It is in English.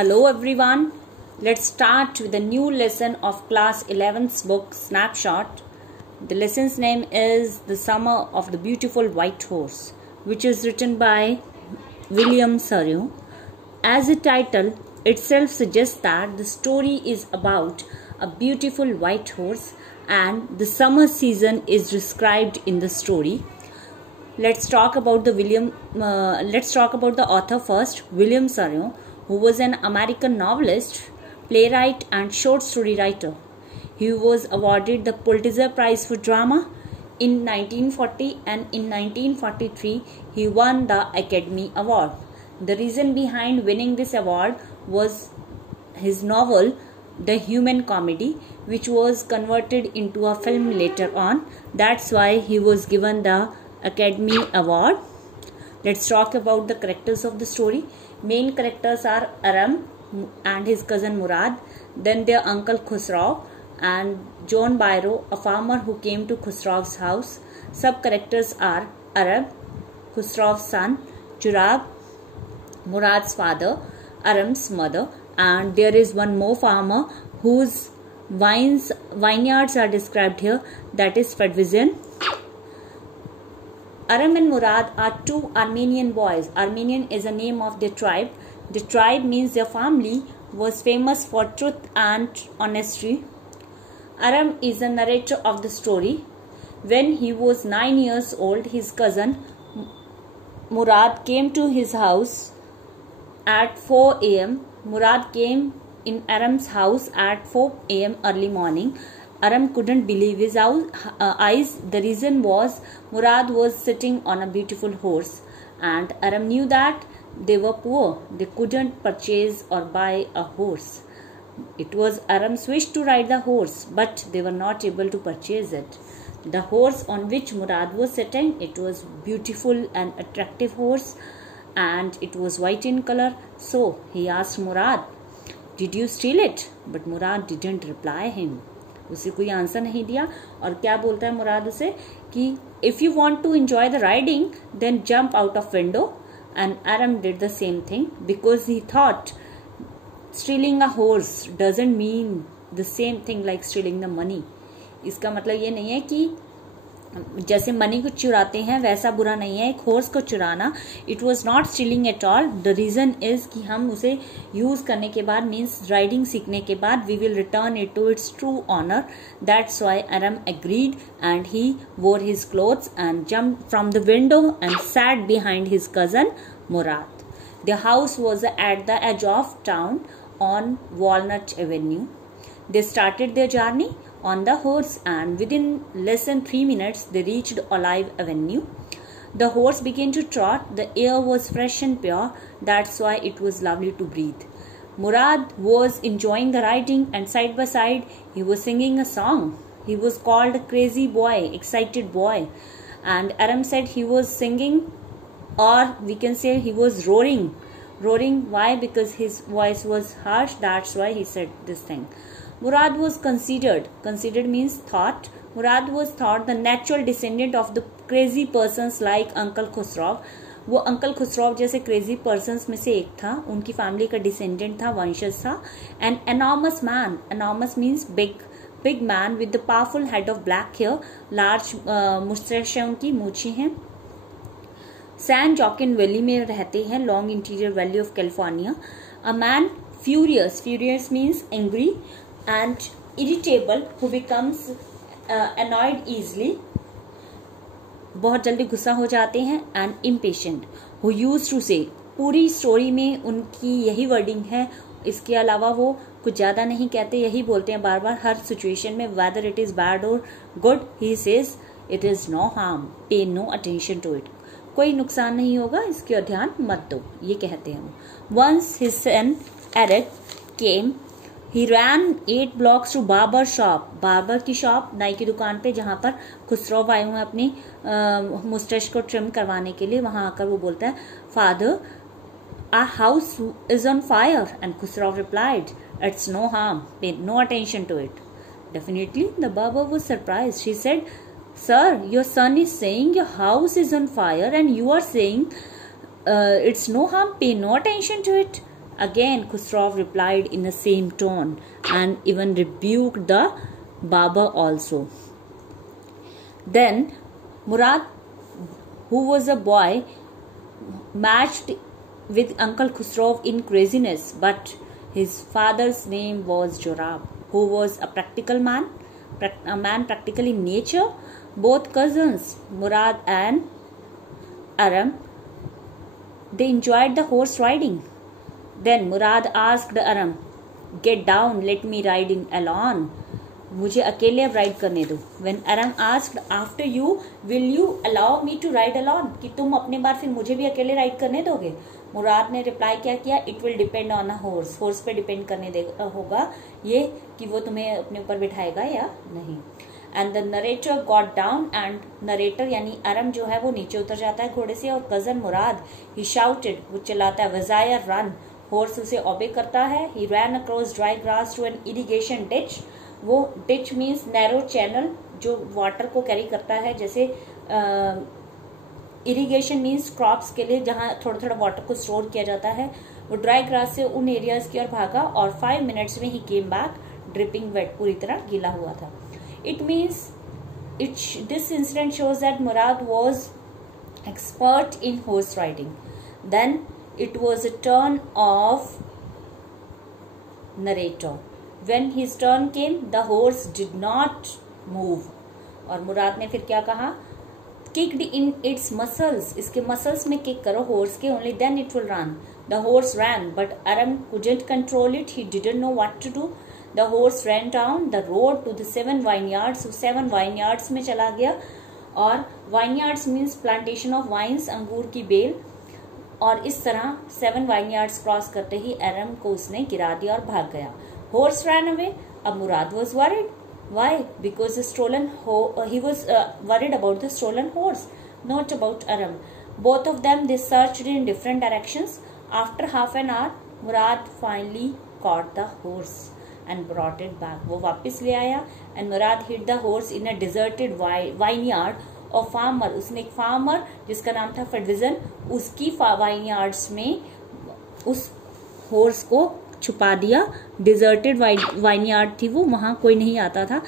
Hello everyone. Let's start with a new lesson of class 11's book Snapshot. The lesson's name is The Summer of the Beautiful White Horse, which is written by William Surreau. As the title itself suggests that the story is about a beautiful white horse and the summer season is described in the story. Let's talk about the author first, William Surreau, who was an American novelist, playwright and short story writer. He was awarded the Pulitzer Prize for Drama in 1940 and in 1943 he won the Academy Award. The reason behind winning this award was his novel The Human Comedy, which was converted into a film later on. That's why he was given the Academy Award. Let's talk about the characters of the story. Main characters are Aram and his cousin Murad, then their uncle Khusraw and John Byro, a farmer who came to Khusraw's house. Sub characters are Arab, Khusraw's son, Chirag, Murad's father, Aram's mother, and there is one more farmer whose vineyards are described here, that is Fedvizian. Aram and Murad are two Armenian boys. Armenian is a name of their tribe. The tribe means their family was famous for truth and honesty. Aram is the narrator of the story. When he was 9 years old, his cousin Murad came to his house at 4 a.m. Murad came in Aram's house at 4 a.m. early morning. Aram couldn't believe his eyes. The reason was Murad was sitting on a beautiful horse and Aram knew that they were poor. They couldn't purchase or buy a horse. It was Aram's wish to ride the horse, but they were not able to purchase it. The horse on which Murad was sitting, it was beautiful and attractive horse and it was white in color. So he asked Murad, "Did you steal it?" But Murad didn't reply him. उसे कोई answer नहीं दिया. और क्या बोलता है मुराद उसे कि if you want to enjoy the riding then jump out of window. And Aram did the same thing because he thought stealing a horse doesn't mean the same thing like stealing the money. इसका मतलब ये नहीं है कि जैसे money को चुराते हैं वैसा बुरा नहीं है एक हॉर्स को चुराना. It was not stealing at all. The reason is कि हम उसे यूज करने के बाद मीन्स राइडिंग सीखने के बाद we will return it to its true honour. That's why Aram agreed and he wore his clothes and jumped from the window and sat behind his cousin Murad. The house was at the edge of town on Walnut Avenue. They started their journey on the horse and within less than 3 minutes they reached Olive Avenue. The horse began to trot. The air was fresh and pure. That's why it was lovely to breathe. Murad was enjoying the riding and side by side he was singing a song. He was called a crazy boy, excited boy. And Aram said he was singing, or we can say he was roaring. Roaring, why? Because his voice was harsh. That's why he said this thing. Murad was considered means thought. Murad was thought the natural descendant of the crazy persons like Uncle Khusraw. वो uncle Khusrau जैसे crazy persons में से एक था. उनकी family का descendant था, वंशज था. An enormous man. Enormous means big man with the powerful head of black hair. Large moustache है, उनकी मूछें हैं. सैन जॉकिन वैली में रहते हैं, long interior valley of California. A man furious means angry and irritable who becomes annoyed easily. बहुत जल्दी गुस्सा हो जाते हैं. and impatient who used to say. पूरी स्टोरी में उनकी यही वर्डिंग है. इसके अलावा वो कुछ ज्यादा नहीं कहते, यही बोलते हैं बार बार हर सिचुएशन में. whether it is bad or good he says it is no harm, pay no attention to it. कोई नुकसान नहीं होगा, इसके ध्यान मत दो, ये कहते हैं. once his son Eric came. He ran 8 blocks to barber shop. Barber की शॉप, नाई की दुकान पे, जहाँ पर खुसरो आए हुए हैं अपनी मुस्टैच को ट्रिम करवाने के लिए. वहां आकर वो बोलता है, "Father, our house is on fire." And Khusraw replied, "It's no harm. Pay no attention to it." Definitely, the barber was surprised. She said, "Sir, your son is saying your house is on fire and you are saying it's no harm. Pay no attention to it." Again, Khusraw replied in the same tone and even rebuked the barber also. Then Murad, who was a boy, matched with Uncle Khusraw in craziness, but his father's name was Jorab, who was a practical man, a man practical in nature. Both cousins, Murad and Aram, they enjoyed the horse riding. Then Murad asked Aram, "Get down, let me ride in alone." मुझे अकेले अब ride करने दो. When Aram asked, "After you, will you allow me to ride alone?" कि तुम अपने बार फिर मुझे भी अकेले राइड करने दोगे. मुराद ने रिप्लाई क्या किया? "It will depend on a horse." horse पे डिपेंड करने होगा ये कि वो तुम्हें अपने ऊपर बिठाएगा या नहीं. And the narrator got down and narrator यानी अरम जो है वो नीचे उतर जाता है घोड़े से और कजन मुराद he shouted, वो चिल्लाता है, "Wazaya run." horse उसे ओबे करता है. He ran across dry grass to an irrigation ditch. वो ditch means narrow channel जो वाटर को कैरी करता है. जैसे इरिगेशन मीन्स क्रॉप्स के लिए जहाँ थोड़ा थोड़ा वाटर को स्टोर किया जाता है. वो ड्राई ग्रास से उन एरियाज की ओर भागा और 5 मिनट्स में ही केम बैक ड्रिपिंग वेट, पूरी तरह गीला हुआ था. It means this incident shows that Murad was expert in horse riding. Then it was a turn of narrator. When his turn came, the horse did not move. और मुराद ने फिर क्या कहा? Kicked in its muscles. इसके muscles में kick करो horse के, only then it will run. The horse ran, but Aram couldn't control it. He didn't know what to do. The horse ran down the road to the 7 vineyards. वो 7 vineyards में चला गया. और vineyards means plantation of vines, अंगूर की bell. और इस तरह 7 vineyards क्रॉस करते ही अरम को उसने गिरा दिया और भाग गया. Horse ran away. अब मुराद was worried. Why? Because the he was worried about the stolen horse, not about Aram. Both of them, they searched in different directions. After half an hour, Murad finally caught the horse and brought it back. वो वापस ले आया and Murad hid the horse in a deserted vineyard of farmer. उसने एक farmer जिसका नाम था फडविजन, उसकी vineyards में उस horse को छुपा दिया. डिजर्टेड वाइनयार्ड थी वो, वहां कोई नहीं आता था.